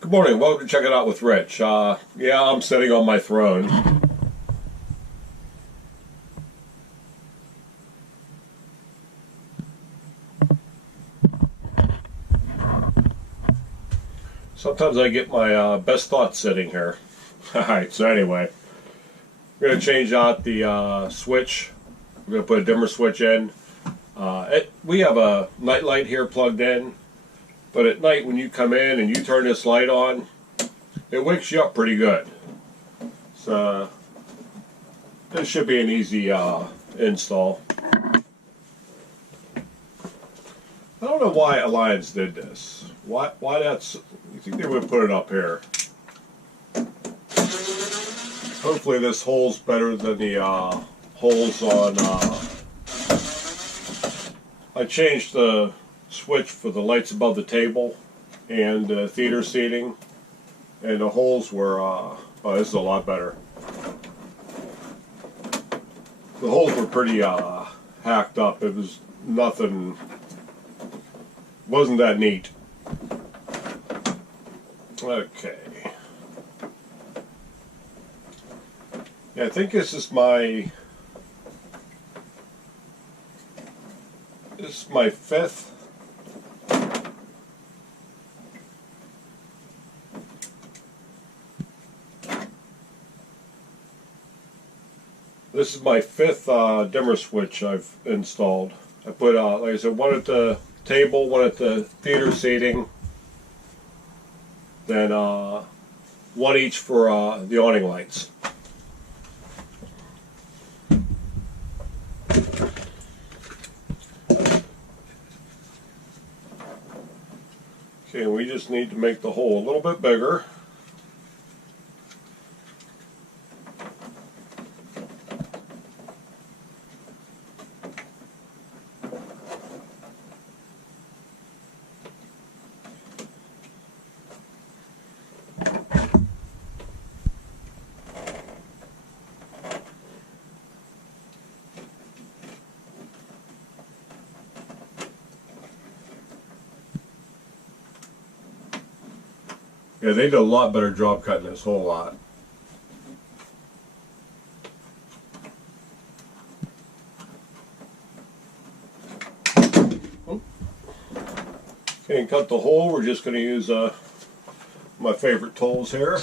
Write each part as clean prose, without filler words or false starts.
Good morning. Welcome to Check It Out with Rich. Yeah, I'm sitting on my throne. Sometimes I get my best thoughts sitting here. Alright, so anyway, we're going to change out the switch. We're going to put a dimmer switch in. We have a night light here plugged in, but at night when you come in and you turn this light on, it wakes you up pretty good. So this should be an easy install. I don't know why Alliance did this. Why that's... You think they would put it up here? Hopefully this hole's better than the holes on... I changed the switch for the lights above the table and theater seating, and the holes were... oh, this is a lot better. The holes were pretty hacked up. It was nothing... wasn't that neat. Okay. Yeah, I think this is my fifth. This is my fifth dimmer switch I've installed. I put like I said, one at the table, one at the theater seating, then one each for the awning lights. Okay, we just need to make the hole a little bit bigger. Yeah, they did a lot better job cutting this whole lot. Okay, cut the hole. We're just going to use my favorite tools here.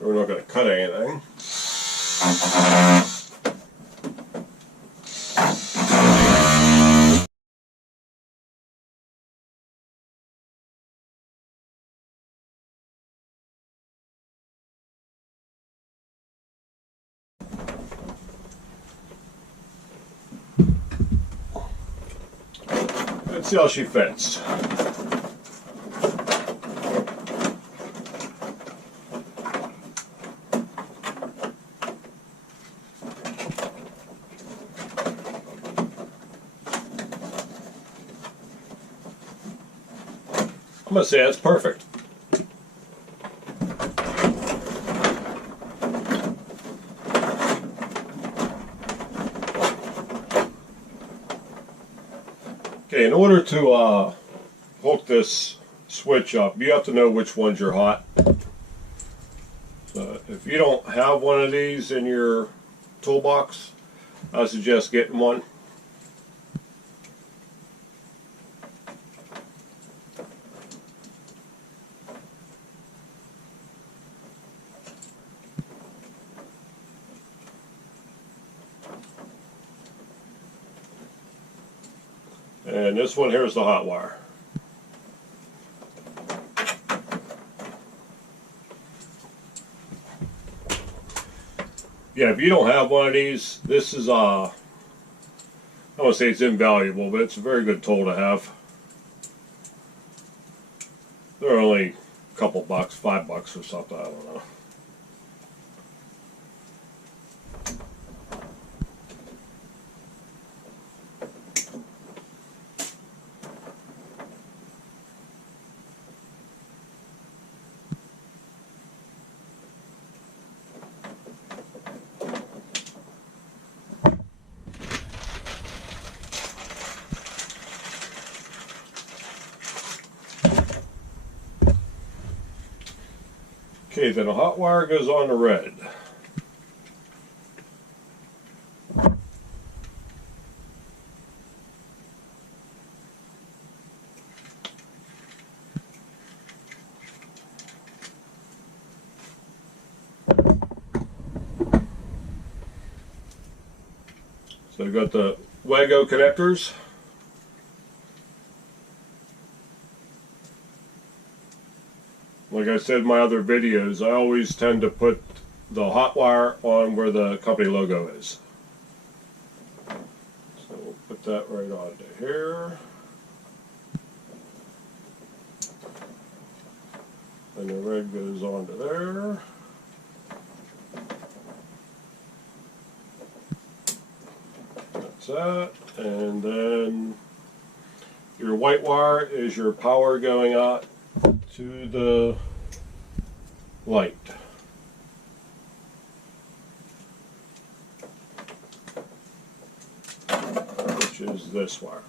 We're not going to cut anything. Let's see how she fits. I'm going to say that's perfect. Okay, in order to hook this switch up, you have to know which ones are hot. So if you don't have one of these in your toolbox, I suggest getting one. And this one here is the hot wire. Yeah, if you don't have one of these, this is I don't want to say it's invaluable, but it's a very good tool to have. They're only a couple bucks, $5 or something, I don't know. Okay, then the hot wire goes on the red. So I've got the Wago connectors. Like I said in my other videos, I always tend to put the hot wire on where the company logo is. So we'll put that right onto here. And the red goes onto there. That's that. And then your white wire is your power going out to the light. Which is this wire.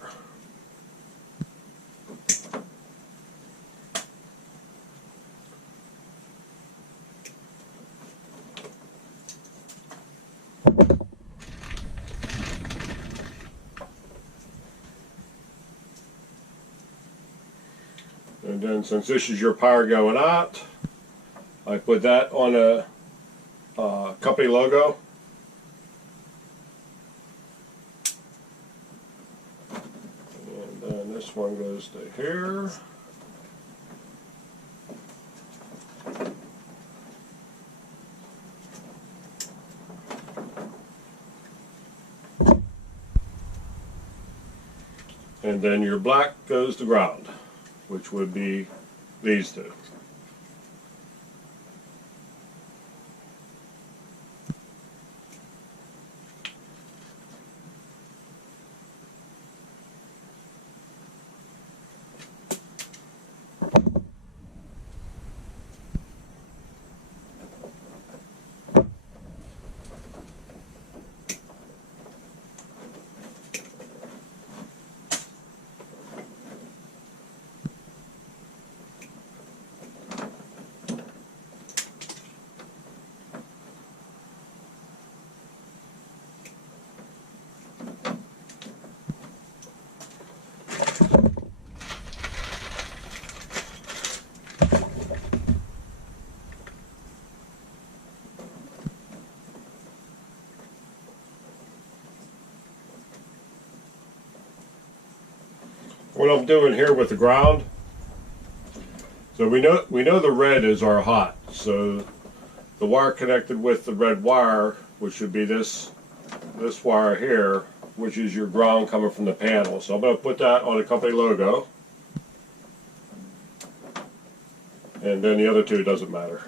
And then since this is your power going out, I put that on a company logo. And then this one goes to here. And then your black goes to ground, which would be these two. What I'm doing here with the ground, so we know the red is our hot, so the wire connected with the red wire, which should be this wire here, which is your ground coming from the panel. So I'm going to put that on the company logo, and then the other two doesn't matter.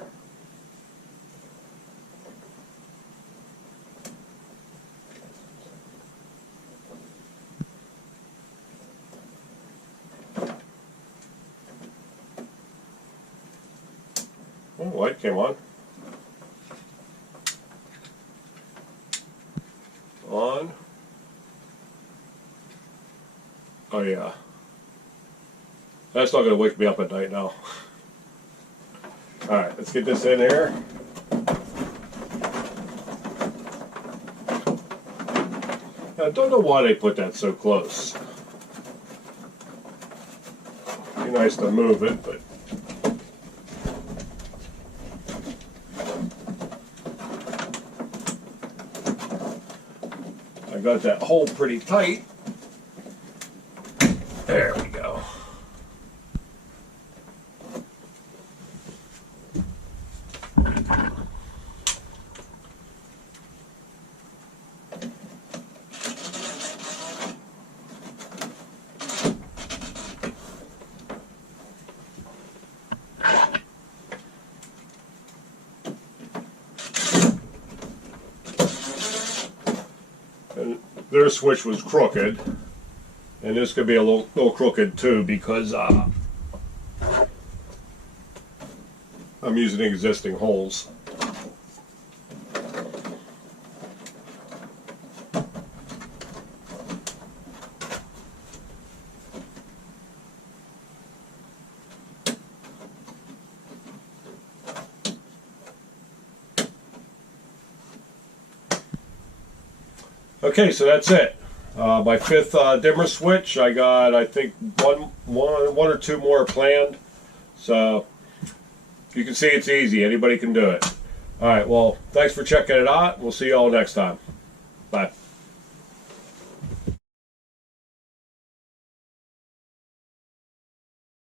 Oh, the light came on. On. Oh yeah. That's not going to wake me up at night now. Alright, let's get this in here. I don't know why they put that so close. Be nice to move it, but I got that hole pretty tight. There we go. And their switch was crooked, and this could be a little crooked too because I'm using existing holes. Okay, so that's it. My fifth dimmer switch. I got, I think, one or two more planned. So you can see it's easy. Anybody can do it. All right. Well, thanks for checking it out. We'll see you all next time. Bye.